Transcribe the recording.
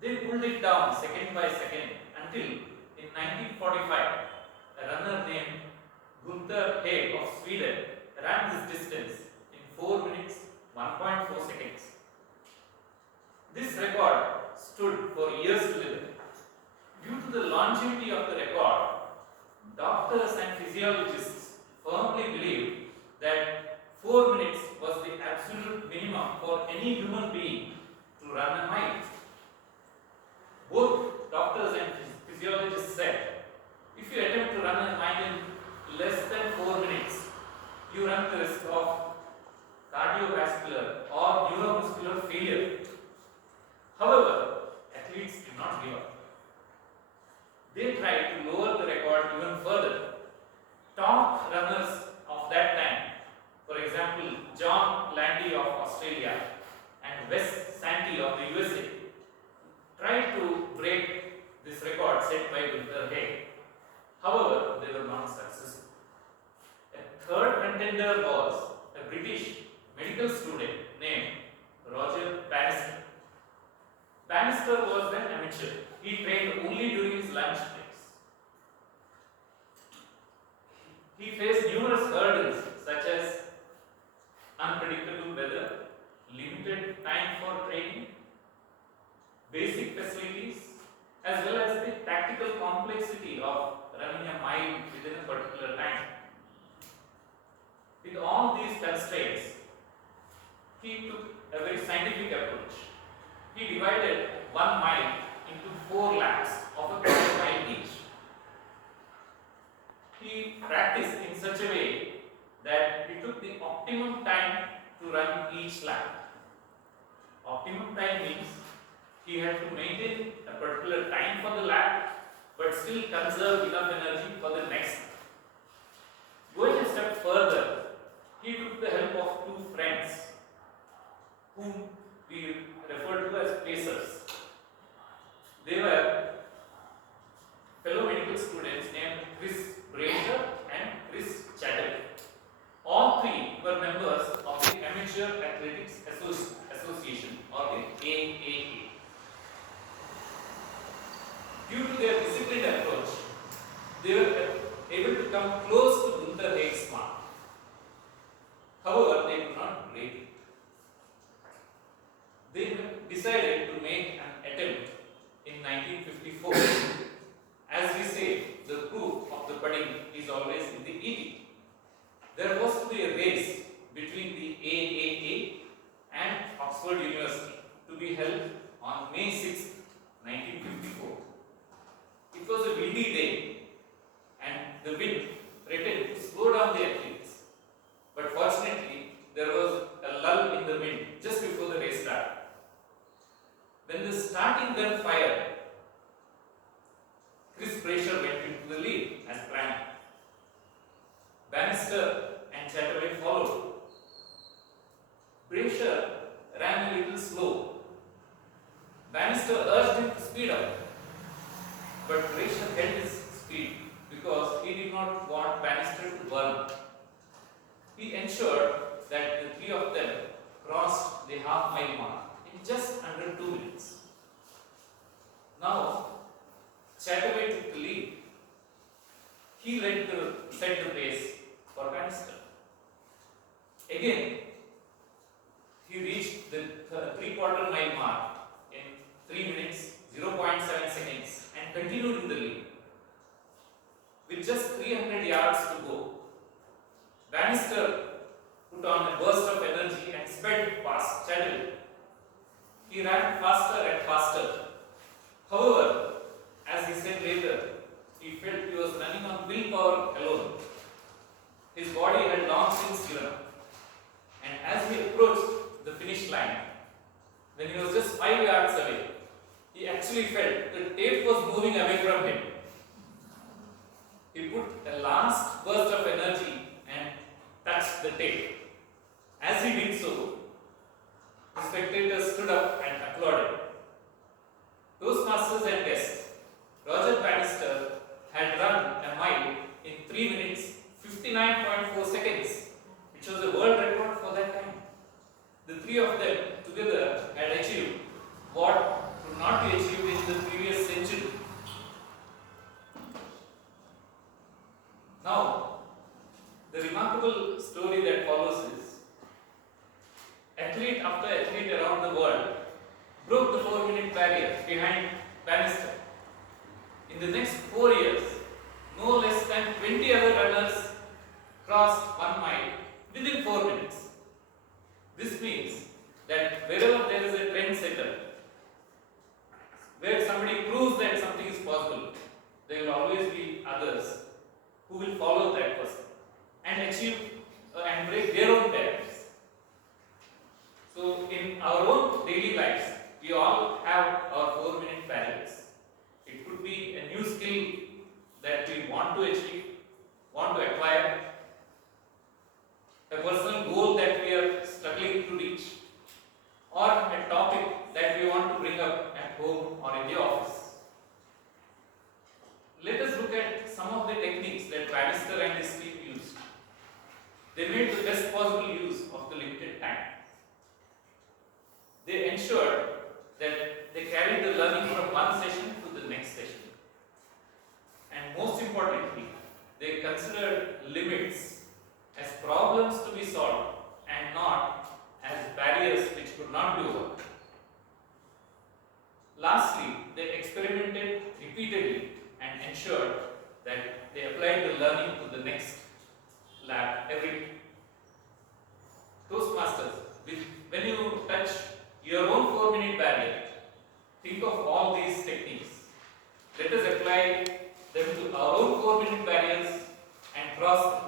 They pulled it down second by second until in 1945 a runner named Gunther Haig of Sweden ran this distance in 4 minutes 1.4 seconds. This record stood for years together. Due to the longevity of the record, doctors and physiologists firmly believe that 4 minutes was the absolute minimum for any human being to run a mile. Both doctors and physiologists said, if you attempt to run a mile in less than 4 minutes, you run the risk of cardiovascular or neuromuscular failure. However, athletes did not give up. They tried to lower the record even further. Top runners of that time, for example, John Landy of Australia and Wes Santee of the USA, tried to break this record set by Gunther Haig. However, they were not successful. A third contender was a British medical student named Roger Bannister. Bannister was an amateur. He trained only during his lunch breaks. He faced numerous hurdles such as unpredictable weather, limited time for training, basic facilities, as well as the tactical complexity of running a mile within a particular time. With all these constraints, he took a very scientific approach. He divided 1 mile into 4 laps of a quarter mile each. He practiced in such a way that he took the optimum time to run each lap. Optimum time means he had to maintain a particular time for the lap but still conserve enough energy for the next. Going a step further, he took the help of 2 friends whom we refer to as pacers. They were fellow medical students named Brasher and Chataway. All 3 were members of the Amateur Athletics Association or the AAA. Due to their disciplined approach, they were able to come close to Gunther Haig's mark. However, they could not break it. They decided to make an attempt in 1954. As we say, the proof of the pudding is always in the eating. There was to be a race between the AAA and Oxford University to be held on May 6, 1954. It was a windy day and the wind threatened to slow down the athletes. But fortunately, there was a lull in the wind just before the race started. When the starting gun fired, Brasher went into the lead as planned. Bannister and Chataway followed. Brasher ran a little slow. Bannister urged him to speed up, but Brasher held his speed because he did not want Bannister to burn. He ensured that the 3 of them crossed the half-mile mark in just under 2 minutes. Now, Chataway took the lead. He set the pace for Bannister. Again, he reached the 3/4 mile mark in 3 minutes 0.7 seconds and continued in the lead. With just 300 yards to go, Bannister put on a burst of energy and sped past Chataway. He ran faster and faster. However, as he said later, he felt he was running on willpower alone. His body had long since given up. And as he approached the finish line, when he was just 5 yards away, he actually felt the tape was moving away from him. He put a last burst of energy and touched the tape. As he did so, the spectators stood up and applauded. Toastmasters and guests, Roger Bannister had run a mile in 3 minutes 59.4 seconds, which was a world record for that time. The 3 of them together had achieved what could not be cannot be achieved in the previous century. Now, the remarkable story that follows is athlete after athlete around the world broke the 4-minute barrier behind Bannister. In the next 4 years, no less than 20 other runners crossed 1 mile within 4 minutes. This means that wherever there is a trend setter, where somebody proves that something is possible, there will always be others who will follow that person and achieve and break their own barriers. So, in our own daily lives, we all have our 4-minute barriers. It could be a new skill that we want to achieve, want to acquire, a personal goal that we are struggling to reach, or a topic that we want to bring up at home or in the office. Let us look at some of the techniques that Bannister and his team used. They made the best possible use of the limited time. They ensured that they carried the learning from one session to the next session. And most importantly, they considered limits as problems to be solved and not as barriers which could not be overcome. Lastly, they experimented repeatedly and ensured that they applied the learning to the next lab every day. Toastmasters, when you touch your own 4-minute barrier, think of all these techniques. Let us apply them to our own 4-minute barriers and cross them.